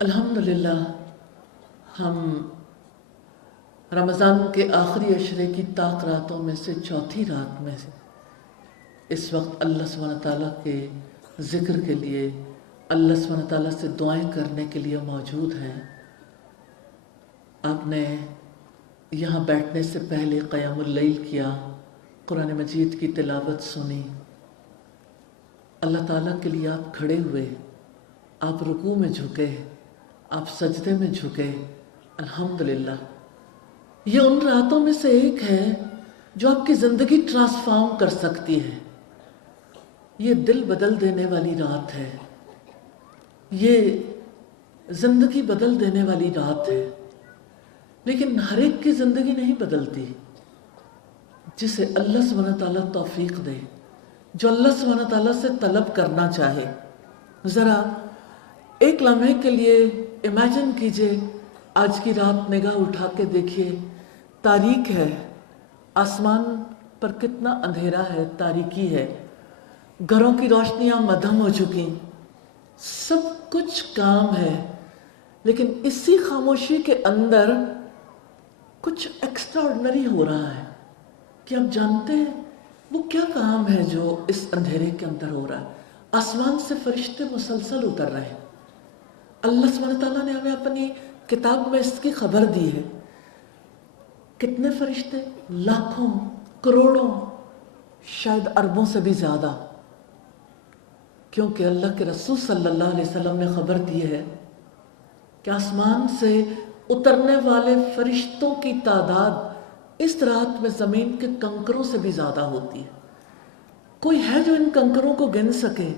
الحمدللہ ہم رمضان کے آخری عشرے کی طاق راتوں میں سے چوتھی رات میں اس وقت اللہ سبحانہ تعالیٰ کے ذکر کے لیے، اللہ سبحانہ تعالیٰ سے دعائیں کرنے کے لیے موجود ہیں۔ آپ نے یہاں بیٹھنے سے پہلے قیام اللیل کیا، قرآن مجید کی تلاوت سنی، اللہ تعالیٰ کے لیے آپ کھڑے ہوئے، آپ رکوع میں جھکے، آپ سجدے میں جھکے۔ الحمدللہ یہ ان راتوں میں سے ایک ہے جو آپ کی زندگی ٹرانسفارم کر سکتی ہے۔ یہ دل بدل دینے والی رات ہے، یہ زندگی بدل دینے والی رات ہے، لیکن ہر ایک کی زندگی نہیں بدلتی۔ جسے اللہ سبحانہ تعالیٰ توفیق دے، جو اللہ سبحانہ تعالیٰ سے طلب کرنا چاہے، ذرا ایک لمحے کے لیے امیجن کیجئے، آج کی رات نگاہ اٹھا کے دیکھیے، تاریک ہے، آسمان پر کتنا اندھیرا ہے، تاریکی ہے، گھروں کی روشنیاں مدھم ہو چکی، سب کچھ کام ہے، لیکن اسی خاموشی کے اندر کچھ ایکسٹراڈنری ہو رہا ہے۔ کہ آپ جانتے ہیں وہ کیا کام ہے جو اس اندھیرے کے اندر ہو رہا ہے؟ آسمان سے فرشتے مسلسل اتر رہے ہیں۔ اللہ سبحانہ تعالیٰ نے ہمیں اپنی کتاب میں اس کی خبر دی ہے۔ کتنے فرشتے؟ لاکھوں، کروڑوں، شاید اربوں سے بھی زیادہ، کیونکہ اللہ کے رسول صلی اللہ علیہ وسلم نے خبر دی ہے کہ آسمان سے اترنے والے فرشتوں کی تعداد اس رات میں زمین کے کنکروں سے بھی زیادہ ہوتی ہے۔ کوئی ہے جو ان کنکروں کو گن سکے؟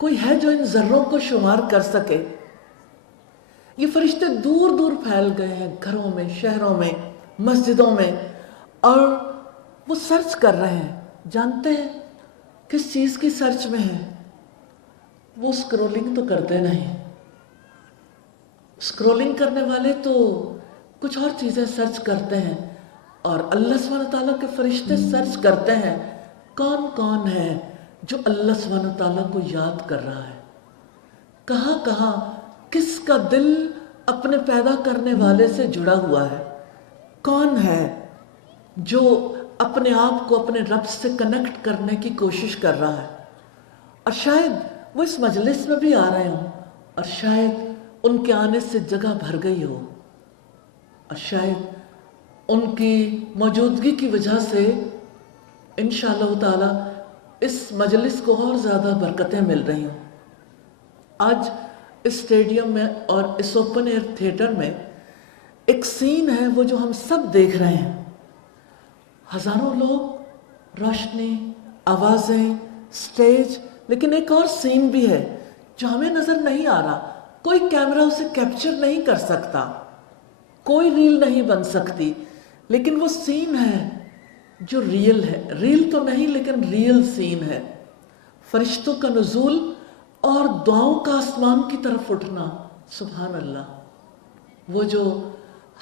کوئی ہے جو ان ذروں کو شمار کر سکے؟ یہ فرشتے دور دور پھیل گئے ہیں، گھروں میں، شہروں میں، مسجدوں میں، اور وہ سرچ کر رہے ہیں۔ جانتے ہیں کس چیز کی سرچ میں ہے؟ وہ سکرولنگ تو کرتے نہیں، سکرولنگ کرنے والے تو کچھ اور چیزیں سرچ کرتے ہیں، اور اللہ سبحانہ تعالیٰ کے فرشتے سرچ کرتے ہیں کون کون ہے جو اللہ سبحانہ تعالیٰ کو یاد کر رہا ہے، کہاں کہاں کس کا دل اپنے پیدا کرنے والے سے جڑا ہوا ہے، کون ہے جو اپنے آپ کو اپنے رب سے کنیکٹ کرنے کی کوشش کر رہا ہے۔ اور شاید وہ اس مجلس میں بھی آ رہے ہوں، اور شاید ان کے آنے سے جگہ بھر گئی ہو، اور شاید ان کی موجودگی کی وجہ سے انشاءاللہ تعالی اس مجلس کو اور زیادہ برکتیں مل رہی ہوں۔ آج اس اسٹیڈیم میں اور اس اوپن ایئر تھیٹر میں ایک سین ہے وہ جو ہم سب دیکھ رہے ہیں، ہزاروں لوگ، روشنی، آوازیں، سٹیج، لیکن ایک اور سین بھی ہے جو ہمیں نظر نہیں آ رہا، کوئی کیمرہ اسے کیپچر نہیں کر سکتا، کوئی ریل نہیں بن سکتی، لیکن وہ سین ہے جو ریل ہے، ریل تو نہیں لیکن ریل سین ہے۔ فرشتوں کا نزول اور دعاؤں کا آسمان کی طرف اٹھنا، سبحان اللہ، وہ جو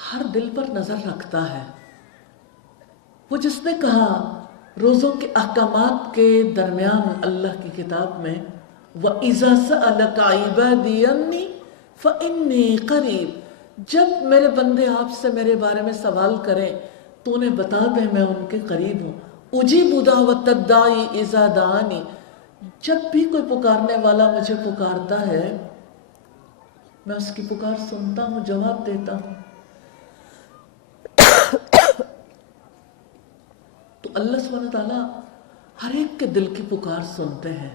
ہر دل پر نظر رکھتا ہے، وہ جس نے کہا روزوں کے احکامات کے درمیان اللہ کی کتاب میں وَإِذَا سَأَلَكَ عِبَادِي عَنِّي فَإِنِّي قَرِيبٌ، جب میرے بندے آپ سے میرے بارے میں سوال کریں تو انہیں بتا دیں میں ان کے قریب ہوں۔ اُجِیبُ دَعْوَتَ الدَّاعِ إِذَا دَعَانِ، جب بھی کوئی پکارنے والا مجھے پکارتا ہے میں اس کی پکار سنتا ہوں، جواب دیتا ہوں۔ تو اللہ سبحانہ تعالیٰ ہر ایک کے دل کی پکار سنتے ہیں۔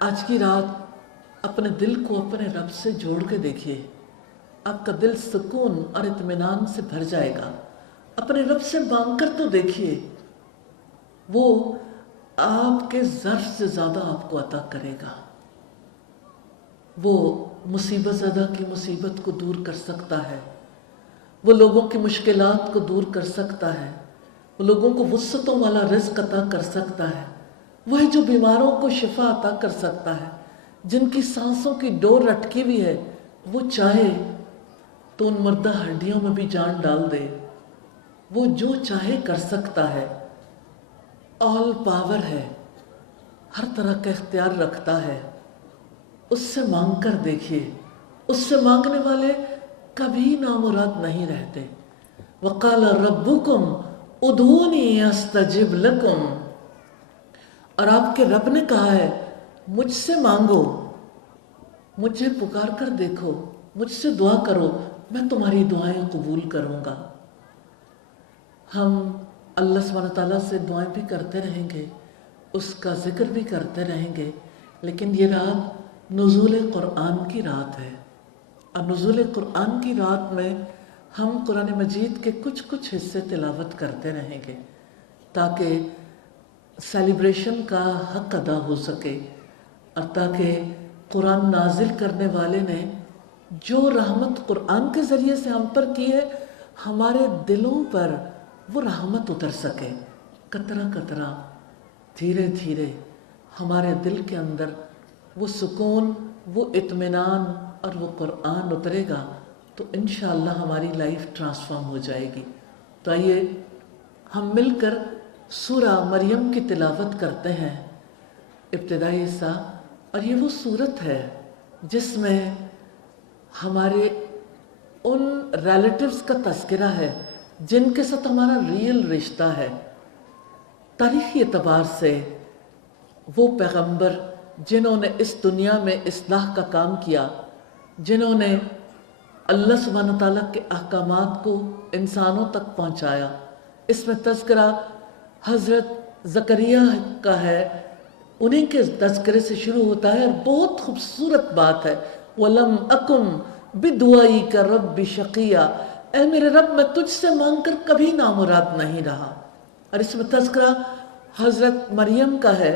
آج کی رات اپنے دل کو اپنے رب سے جوڑ کے دیکھیے، آپ کا دل سکون اور اطمینان سے بھر جائے گا۔ اپنے رب سے مانگ کر تو دیکھیے، وہ آپ کے ظرف سے زیادہ آپ کو عطا کرے گا۔ وہ مصیبت زدہ کی مصیبت کو دور کر سکتا ہے، وہ لوگوں کی مشکلات کو دور کر سکتا ہے، وہ لوگوں کو وسعتوں والا رزق عطا کر سکتا ہے، وہ ہے جو بیماروں کو شفا عطا کر سکتا ہے، جن کی سانسوں کی ڈور اٹکی ہوئی ہے وہ چاہے تو ان مردہ ہڈیوں میں بھی جان ڈال دے، وہ جو چاہے کر سکتا ہے، آل پاور ہے، ہر طرح کا اختیار رکھتا ہے۔ اس سے مانگ کر دیکھیے، اس سے مانگنے والے کبھی نامراد نہیں رہتے۔ وقال ربکم ادعونی استجب لکم، اور آپ کے رب نے کہا ہے مجھ سے مانگو، مجھے پکار کر دیکھو، مجھ سے دعا کرو، میں تمہاری دعائیں قبول کروں گا۔ ہم اللہ سبحانہ تعالیٰ سے دعائیں بھی کرتے رہیں گے، اس کا ذکر بھی کرتے رہیں گے، لیکن یہ رات نزول قرآن کی رات ہے، اور نزول قرآن کی رات میں ہم قرآن مجید کے کچھ حصے تلاوت کرتے رہیں گے تاکہ سیلیبریشن کا حق ادا ہو سکے، اور تاکہ قرآن نازل کرنے والے نے جو رحمت قرآن کے ذریعے سے ہم پر کی ہے، ہمارے دلوں پر وہ رحمت اتر سکے، قطرہ قطرہ، دھیرے دھیرے ہمارے دل کے اندر وہ سکون، وہ اطمینان اور وہ قرآن اترے گا تو انشاءاللہ ہماری لائف ٹرانسفارم ہو جائے گی۔ تو آئیے ہم مل کر سورہ مریم کی تلاوت کرتے ہیں، ابتدائی حصہ، اور یہ وہ سورت ہے جس میں ہمارے ان ریلیٹیوز کا تذکرہ ہے جن کے ساتھ ہمارا ریئل رشتہ ہے، تاریخی اعتبار سے وہ پیغمبر جنہوں نے اس دنیا میں اصلاح کا کام کیا، جنہوں نے اللہ سبحانہ تعالیٰ کے احکامات کو انسانوں تک پہنچایا۔ اس میں تذکرہ حضرت زکریا کا ہے، انہیں کے تذکرے سے شروع ہوتا ہے، اور بہت خوبصورت بات ہے، وَلَمْ أَكُمْ بِدُعَائِكَ رَبِّ شَقِيًّا، اے میرے رب میں تجھ سے مانگ کر کبھی نامراد نہیں رہا۔ اور اس میں تذکرہ حضرت مریم کا ہے،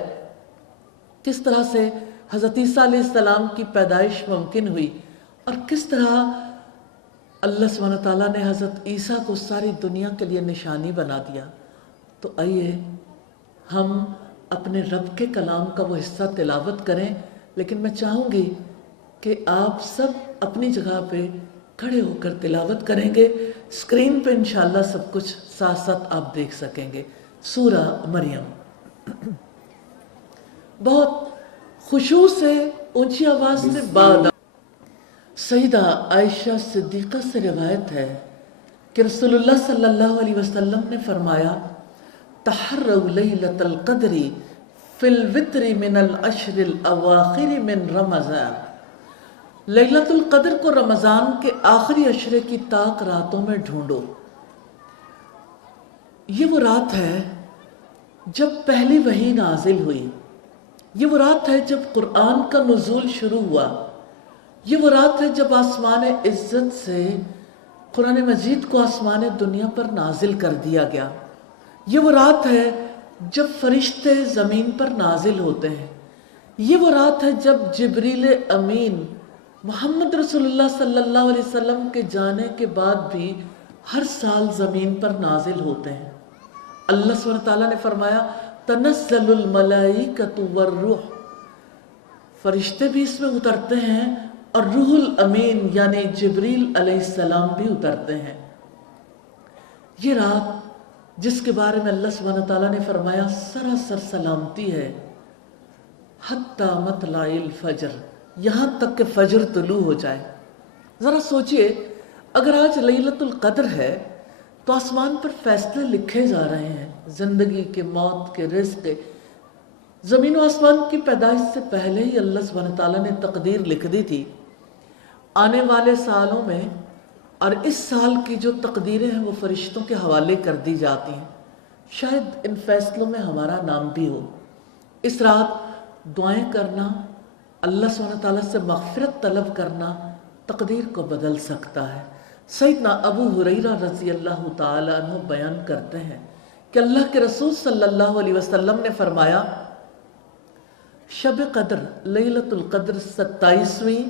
کس طرح سے حضرت عیسیٰ علیہ السلام کی پیدائش ممکن ہوئی، اور کس طرح اللہ سبحانہ تعالیٰ نے حضرت عیسیٰ کو ساری دنیا کے لیے نشانی بنا دیا۔ تو آئیے ہم اپنے رب کے کلام کا وہ حصہ تلاوت کریں، لیکن میں چاہوں گی کہ آپ سب اپنی جگہ پہ کھڑے ہو کر تلاوت کریں گے، اسکرین پہ انشاءاللہ سب کچھ ساتھ ساتھ آپ دیکھ سکیں گے۔ سورہ مریم، بہت خشوع سے اونچی آواز سے بعد سیدہ عائشہ صدیقہ سے روایت ہے کہ رسول اللہ صلی اللہ علیہ وسلم نے فرمایا، تحروا لیلۃ القدر فی الوتر من العشر الاواخر من رمضان، لیلۃ القدر کو رمضان کے آخری عشرے کی طاق راتوں میں ڈھونڈو۔ یہ وہ رات ہے جب پہلی وحی نازل ہوئی، یہ وہ رات ہے جب قرآن کا نزول شروع ہوا، یہ وہ رات ہے جب آسمان عزت سے قرآن مجید کو آسمان دنیا پر نازل کر دیا گیا، یہ وہ رات ہے جب فرشتے زمین پر نازل ہوتے ہیں، یہ وہ رات ہے جب جبریل امین محمد رسول اللہ صلی اللہ علیہ وسلم کے جانے کے بعد بھی ہر سال زمین پر نازل ہوتے ہیں۔ اللہ سبحانہ تعالیٰ نے فرمایا، تنزل الملائکۃ والروح، فرشتے بھی اس میں اترتے ہیں اور روح الامین یعنی جبریل علیہ السلام بھی اترتے ہیں۔ یہ رات جس کے بارے میں اللہ سبحانہ تعالیٰ نے فرمایا سراسر سلامتی ہے، حتی مطلع الفجر، یہاں تک کہ فجر طلوع ہو جائے۔ ذرا سوچئے، اگر آج لیلۃ القدر ہے تو آسمان پر فیصلے لکھے جا رہے ہیں، زندگی کے، موت کے، رزق کے۔ زمین و آسمان کی پیدائش سے پہلے ہی اللہ سبحانہ تعالیٰ نے تقدیر لکھ دی تھی، آنے والے سالوں میں اور اس سال کی جو تقدیریں ہیں وہ فرشتوں کے حوالے کر دی جاتی ہیں، شاید ان فیصلوں میں ہمارا نام بھی ہو۔ اس رات دعائیں کرنا، اللہ سبحانہ تعالیٰ سے مغفرت طلب کرنا تقدیر کو بدل سکتا ہے۔ سیدنا ابو ہریرہ رضی اللہ تعالیٰ عنہ بیان کرتے ہیں کہ اللہ کے رسول صلی اللہ علیہ وسلم نے فرمایا، شب قدر لیلۃ القدر 27ویں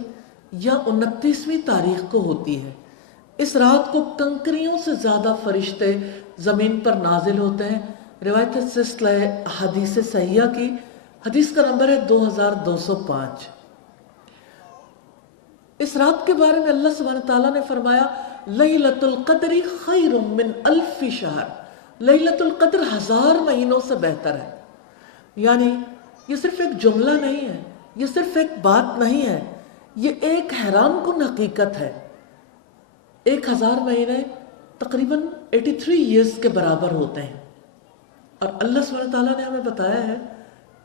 یا 29ویں تاریخ کو ہوتی ہے۔ اس رات کو کنکریوں سے زیادہ فرشتے زمین پر نازل ہوتے ہیں۔ روایت سلسلہ حدیث صحیحہ کی، حدیث کا نمبر ہے 2205۔ اس رات کے بارے میں اللہ سبحانہ تعالیٰ نے فرمایا، لیلۃ القدر خیر من الف شہر، لیلۃ القدر 1000 مہینوں سے بہتر ہے۔ یعنی یہ صرف ایک جملہ نہیں ہے، یہ صرف ایک بات نہیں ہے، یہ ایک حیران کن حقیقت ہے. 1000 مہینے تقریباً 83 ایئرس کے برابر ہوتے ہیں، اور اللہ سبحانہ وتعالیٰ نے ہمیں بتایا ہے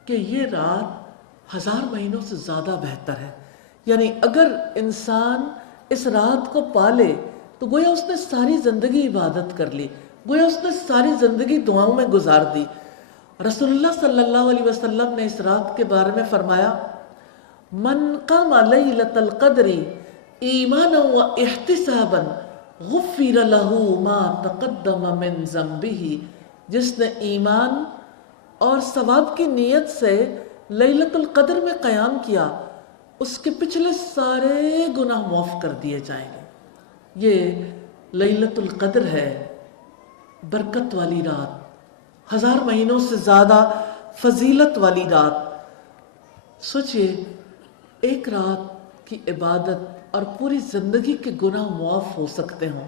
کہ یہ رات 1000 مہینوں سے زیادہ بہتر ہے. یعنی اگر انسان اس رات کو پالے تو گویا اس نے ساری زندگی عبادت کر لی، گویا اس نے ساری زندگی دعاؤں میں گزار دی. رسول اللہ صلی اللہ علیہ وسلم نے اس رات کے بارے میں فرمایا، من قام لیلۃ القدر ایمانا و احتسابا غفر له ما تقدم من ذنبه. جس نے ایمان اور ثواب کی نیت سے لیلۃ القدر میں قیام کیا، اس کے پچھلے سارے گناہ معاف کر دیے جائیں گے. یہ لیلۃ القدر ہے، برکت والی رات، 1000 مہینوں سے زیادہ فضیلت والی رات. سوچئے ایک رات کی عبادت اور پوری زندگی کے گناہ معاف ہو سکتے ہوں.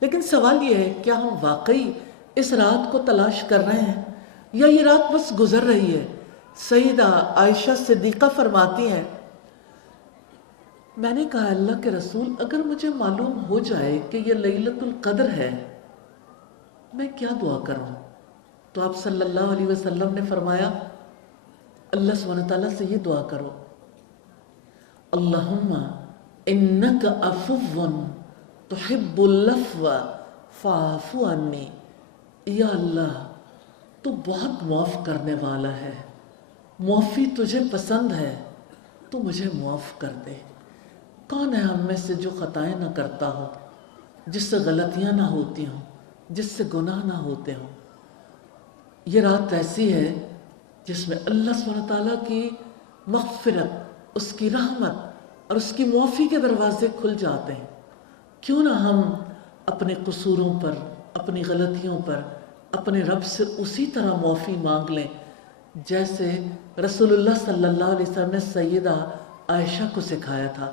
لیکن سوال یہ ہے، کیا ہم واقعی اس رات کو تلاش کر رہے ہیں یا یہ رات بس گزر رہی ہے؟ سیدہ عائشہ صدیقہ فرماتی ہیں، میں نے کہا اللہ کے رسول، اگر مجھے معلوم ہو جائے کہ یہ لیلۃ القدر ہے میں کیا دعا کروں؟ تو آپ صلی اللہ علیہ وسلم نے فرمایا، اللہ سبحانہ تعالیٰ سے یہ دعا کرو، اللہم انک عفو تحب العفو فاعف عنی. یا اللہ تو بہت معاف کرنے والا ہے، معافی تجھے پسند ہے، تو مجھے معاف کر دے. کون ہے ہم میں سے جو خطائیں نہ کرتا ہو، جس سے غلطیاں نہ ہوتی ہوں، جس سے گناہ نہ ہوتے ہوں؟ یہ رات ایسی ہے جس میں اللہ سبحانہ تعالیٰ کی مغفرت، اس کی رحمت اور اس کی معافی کے دروازے کھل جاتے ہیں. کیوں نہ ہم اپنے قصوروں پر، اپنی غلطیوں پر اپنے رب سے اسی طرح معافی مانگ لیں جیسے رسول اللہ صلی اللہ علیہ وسلم نے سیدہ عائشہ کو سکھایا تھا.